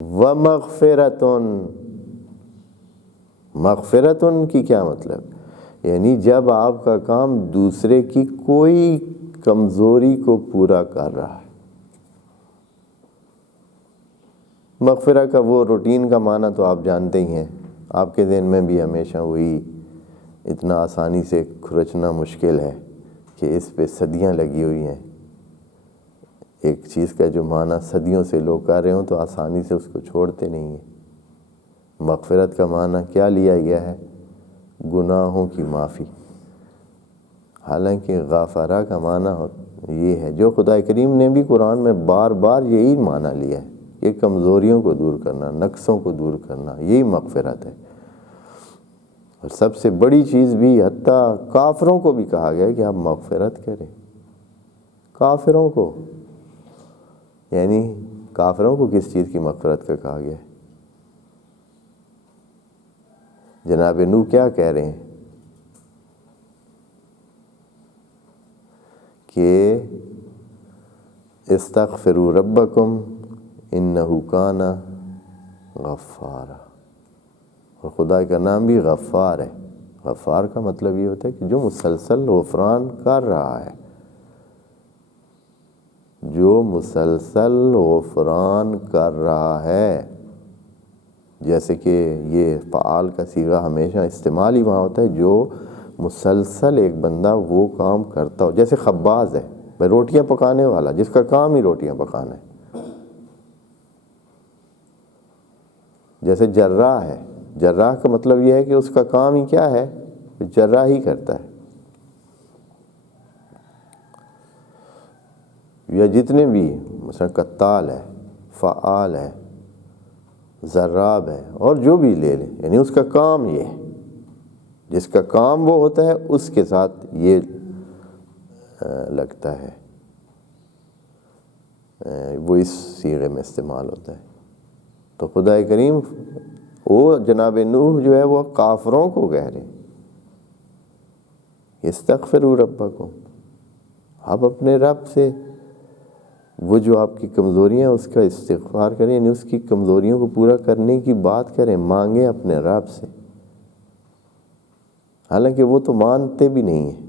ومغفرتن، مغفرتن کی کیا مطلب؟ یعنی جب آپ کا کام دوسرے کی کوئی کمزوری کو پورا کر رہا ہے۔ مغفرہ کا وہ روٹین کا معنی تو آپ جانتے ہی ہیں، آپ کے ذہن میں بھی ہمیشہ وہی اتنا آسانی سے کھرچنا مشکل ہے کہ اس پہ صدیاں لگی ہوئی ہیں۔ ایک چیز کا جو معنی صدیوں سے لوگ کر رہے ہوں تو آسانی سے اس کو چھوڑتے نہیں ہیں۔ مغفرت کا معنی کیا لیا گیا ہے؟ گناہوں کی معافی۔ حالانکہ غافرہ کا معنی یہ ہے جو خدا کریم نے بھی قرآن میں بار بار یہی معنی لیا ہے، یہ کمزوریوں کو دور کرنا، نقصوں کو دور کرنا، یہی مغفرت ہے۔ اور سب سے بڑی چیز بھی حتیٰ کافروں کو بھی کہا گیا کہ آپ مغفرت کریں، کافروں کو۔ یعنی کافروں کو کس چیز کی مغفرت کا کہا گیا ہے؟ جناب نوح کیا کہہ رہے ہیں کہ استغفروا ربکم انہ کان غفارا، اور خدا کا نام بھی غفار ہے۔ غفار کا مطلب یہ ہوتا ہے کہ جو مسلسل غفران کر رہا ہے، جو مسلسل غفران کر رہا ہے۔ جیسے کہ یہ فعال کا صیغہ ہمیشہ استعمال ہی وہاں ہوتا ہے جو مسلسل ایک بندہ وہ کام کرتا ہو، جیسے خباز ہے، روٹیاں پکانے والا جس کا کام ہی روٹیاں پکانا ہے۔ جیسے جراح ہے، جراح کا مطلب یہ ہے کہ اس کا کام ہی کیا ہے؟ جراحی کرتا ہے۔ یا جتنے بھی مثلا قتال ہے، فعال ہے، ضراب ہے، اور جو بھی لے لیں، یعنی اس کا کام یہ ہے، جس کا کام وہ ہوتا ہے اس کے ساتھ یہ لگتا ہے، وہ اس صیغے میں استعمال ہوتا ہے۔ تو خدا کریم وہ جناب نوح جو ہے وہ کافروں کو کہہ رہے ہیں استغفروا ربکم، آپ اپنے رب سے وہ جو آپ کی کمزوریاں اس کا استغفار کریں، یعنی اس کی کمزوریوں کو پورا کرنے کی بات کریں، مانگیں اپنے رب سے۔ حالانکہ وہ تو مانتے بھی نہیں ہیں،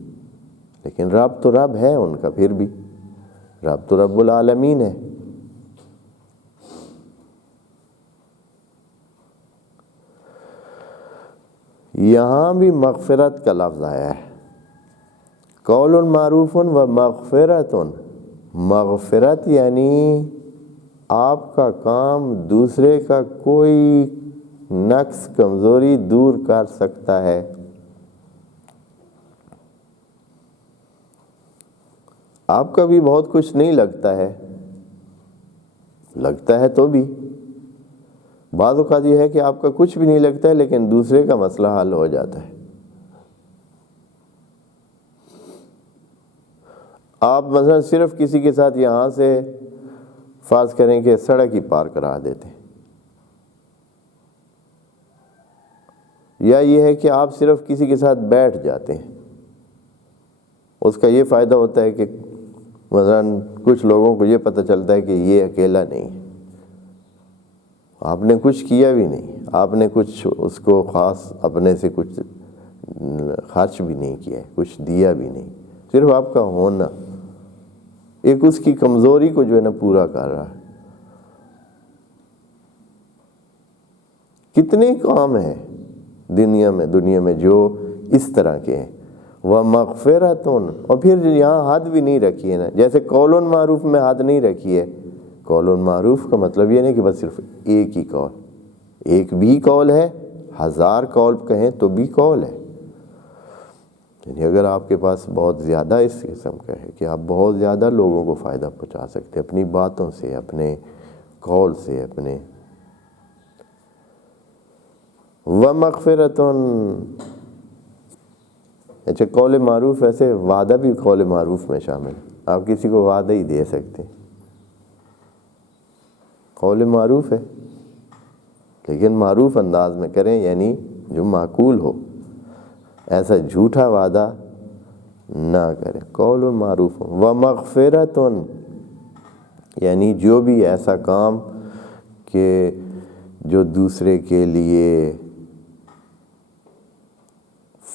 لیکن رب تو رب ہے ان کا، پھر بھی رب تو رب العالمین ہے۔ یہاں بھی مغفرت کا لفظ آیا ہے، قول معروف و مغفرت۔ مغفرت یعنی آپ کا کام دوسرے کا کوئی نقص کمزوری دور کر سکتا ہے۔ آپ کا بھی بہت کچھ نہیں لگتا ہے تو بھی بعض اوقات یہ ہے کہ آپ کا کچھ بھی نہیں لگتا ہے لیکن دوسرے کا مسئلہ حل ہو جاتا ہے۔ آپ مثلا صرف کسی کے ساتھ یہاں سے فرض کریں کہ سڑک ہی پار کرا دیتے ہیں، یا یہ ہے کہ آپ صرف کسی کے ساتھ بیٹھ جاتے ہیں، اس کا یہ فائدہ ہوتا ہے کہ مثلا کچھ لوگوں کو یہ پتہ چلتا ہے کہ یہ اکیلا نہیں ہے، آپ نے کچھ کیا بھی نہیں، آپ نے کچھ اس کو خاص اپنے سے کچھ خرچ بھی نہیں کیا، کچھ دیا بھی نہیں، صرف آپ کا ہونا ایک اس کی کمزوری کو جو ہے نا پورا کر رہا ہے۔ کتنے کام ہیں دنیا میں جو اس طرح کے ہیں۔ وَمَغْفِرَةٌ، اور پھر یہاں حد بھی نہیں رکھی ہے نا، جیسے قول معروف میں حد نہیں رکھی ہے۔ قول معروف کا مطلب یہ نہیں کہ بس صرف ایک ہی قول، ایک بھی قول ہے، 1000 قول کہیں تو بھی قول ہے۔ یعنی اگر آپ کے پاس بہت زیادہ اس قسم کا ہے کہ آپ بہت زیادہ لوگوں کو فائدہ پہنچا سکتے اپنی باتوں سے، اپنے قول سے، اپنے وَمَغْفِرَةٌ۔ اچھا، قول معروف، ایسے وعدہ بھی قول معروف میں شامل ہے، آپ کسی کو وعدہ ہی دے سکتے ہیں، قول معروف ہے لیکن معروف انداز میں کریں، یعنی جو معقول ہو، ایسا جھوٹا وعدہ نہ کریں۔ قول معروف وَمَغْفِرَةٌ، یعنی جو بھی ایسا کام کہ جو دوسرے کے لیے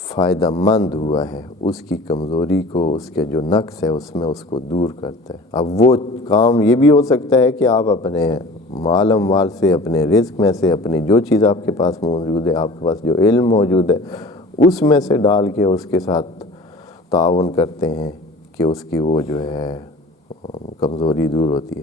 فائدہ مند ہوا ہے اس کی کمزوری کو، اس کے جو نقص ہے اس میں اس کو دور کرتا ہے۔ اب وہ کام یہ بھی ہو سکتا ہے کہ آپ اپنے مال اموال سے، اپنے رزق میں سے، اپنی جو چیز آپ کے پاس موجود ہے، آپ کے پاس جو علم موجود ہے اس میں سے ڈال کے اس کے ساتھ تعاون کرتے ہیں کہ اس کی وہ جو ہے کمزوری دور ہوتی ہے۔